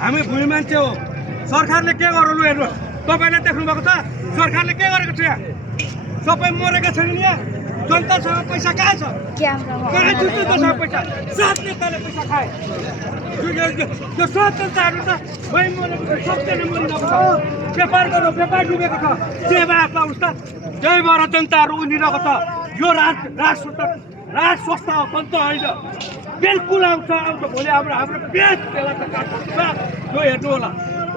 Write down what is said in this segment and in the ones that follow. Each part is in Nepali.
हामी भूमि मान्छे हो। सरकारले के गर्नु हेर्नु तपाईले देख्नु भएको छ सरकारले के गरेको छ यहाँ सबै मरेका छन् यहाँ जनतासँग पैसा कहाँ छ कहाँ जुट्नुसँग पैसा सात नेताले पैसा खाए त्यो सात नेताहरू त भइ मरेको छ सबैले मरिरहेको छ व्यापार गर्नु व्यापार डुबेको छ सेवा पाउँछ जय भएर जनताहरू उनिरहेको छ यो राज स्वस्थ हो सन्त होइन बिल्कुल आउँछ भोलि हाम्रो पेट बेला त काट्छ त्यो हेर्नु होला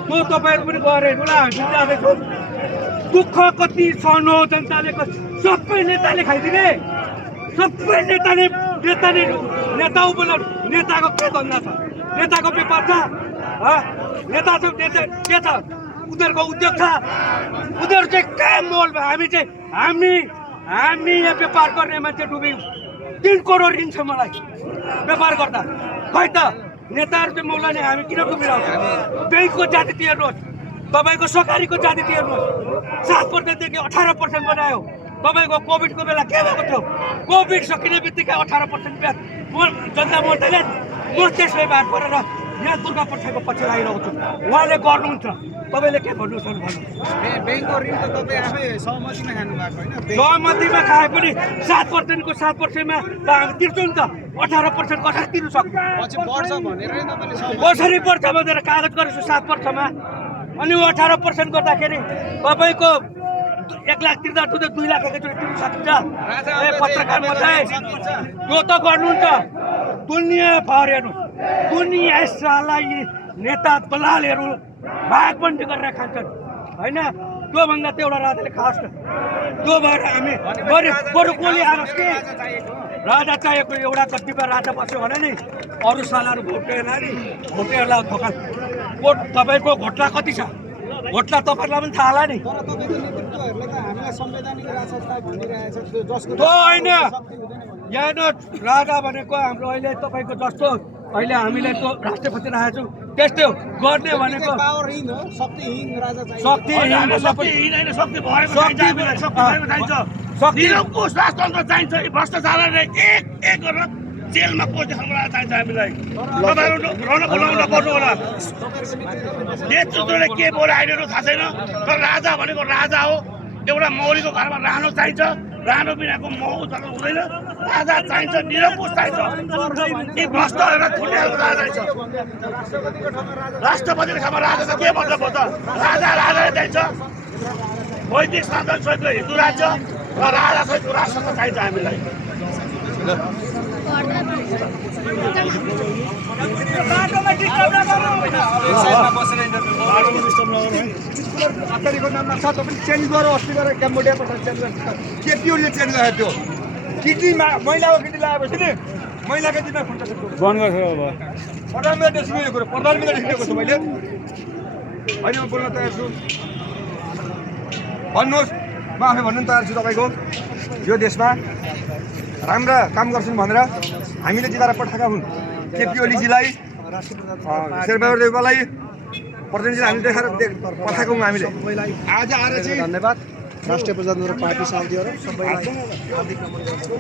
त्यो तपाईँहरू पनि गएर हेर्नु होला हामी जाँदैछौँ दुःख कति सहनु हो जनताले सबै नेताले खाइदिने सबै नेता उपलब्ध नेताको के धन्दा छ नेताको व्यापार छ नेता छ के छ उनीहरूको उद्योग छ उनीहरू चाहिँ कहाँ मोल भयो हामी यहाँ व्यापार गर्ने मान्छे डुब्यौँ 3 करोड ऋण छ मलाई व्यापार गर्दा खै त नेताहरू चाहिँ मौलाने हामी किन डुबिरहेको ब्याङ्कको जाति तिर्नुहोस् तपाईँको सरकारीको जाति तिर्नुहोस् 7% देखि 18% बनायो तपाईँको कोभिडको बेला के भएको थियो कोभिड सकिने बित्तिकै 18% ब्याज जनता मर्दैन म त्यसै बात गरेर यहाँ दुर्गा पक्षको पछि लागिरहेको छु उहाँले गर्नुहुन्छ तपाईँले के भन्नुहोस् ब्याङ्कको ऋण त तपाईँ आफै सहमतिमा खानु भएको होइन सहमतिमा खाए पनि 7% को 7%मा त हामी तिर्छौँ नि त 18% कसरी तिर्नु सक्छ कसरी पर्छ भनेर कागज गरेछु 7%मा अनि 18% गर्दाखेरि तपाईँको 1 लाख तिर्दा 2 लाख एकैचोटि तिर्नु सकिन्छ पत्रकार मात्रै त्यो त गर्नुहुन्छ दुनियाँ भर हेर्नु दुनियाँ साला यी नेता दलालहरू भागबन्दी गरेर खान्छन् होइन त्योभन्दा त्यो एउटा राजाले खास न त्यो भएर हामी बरु कोली आरोस् के राजा चाहिएको एउटा कतिपय राजा बस्यो भने नि अरू सालाहरू भोटेहरूलाई दोकान तपाईँको घोट्ला कति छ घोट्ला तपाईँहरूलाई पनि थाहा होला नि हामीलाई संवैधानिक राजसत्ता भनिरहेछ जसको त्यो होइन शक्ति हुँदैन भन्ने। यहाँ न राजा भनेको हाम्रो अहिले तपाईँको जस्तो अहिले हामीले त्यो राष्ट्रपति राखेको छौँ त्यस्तै हो गर्ने भनेको पावरहीन हो, शक्तिहीन राजा चाहिन्छ। शक्तिहीन निरङ्कुश राजतन्त्र चाहिन्छ भ्रष्टाचारले एक गरेर जेलमा कोर्ट देखाउन चाहिन्छ हामीलाई तपाईँहरू रन बोलाउन पर्नु होला नेतृत्वले के बोल्यो अहिलेहरू थाहा छैन तर राजा भनेको राजा हो एउटा मौरीको घरमा रहनु चाहिन्छ रहनु बिनाको मौ हुँदैन राजा चाहिन्छ निरङ्कुश चाहिन्छ यी भ्रष्टहरूलाई थुन्याएको राजा चाहिन्छ राष्ट्रपतिको ठाउँमा राजा छ के मतलब हो त राजा राजाले चाहिन्छ वैदिक शासन सहितको हिन्दू राज्य र राजा सहितको राष्ट्र चाहिन्छ हामीलाई को नाममा छ तपाईँ चेन्ज गर अस्ति गरेर क्याम्बोडिया पठाएर चेन्ज गर्नु के प्योरले चेन्ज गरेको त्यो किडनीमा महिलाको किडनी लगाएपछि नि महिलाको किडनीमा खुट्टा बन्द गर्छ अब प्रधानमन्त्रीसँग यो कुरो प्रधानमन्त्रीसँग छु मैले होइन म बोल्न तयार छु भन्नुहोस् म आफै भन्नु तयार छु तपाईँको यो देशमा राम्रा काम गर्छन् भनेर हामीले जिताएर पठाएका हुन् केपी ओलीजीलाई शेरबहादुर देउवालाई प्रतिनिधिले हामीले देखाएर पठाएको हौँ हामीले आज आएर चाहिँ धन्यवाद राष्ट्रिय प्रजातन्त्र पार्टी साथीहरू सबैलाई हार्दिक नमन गर्छु।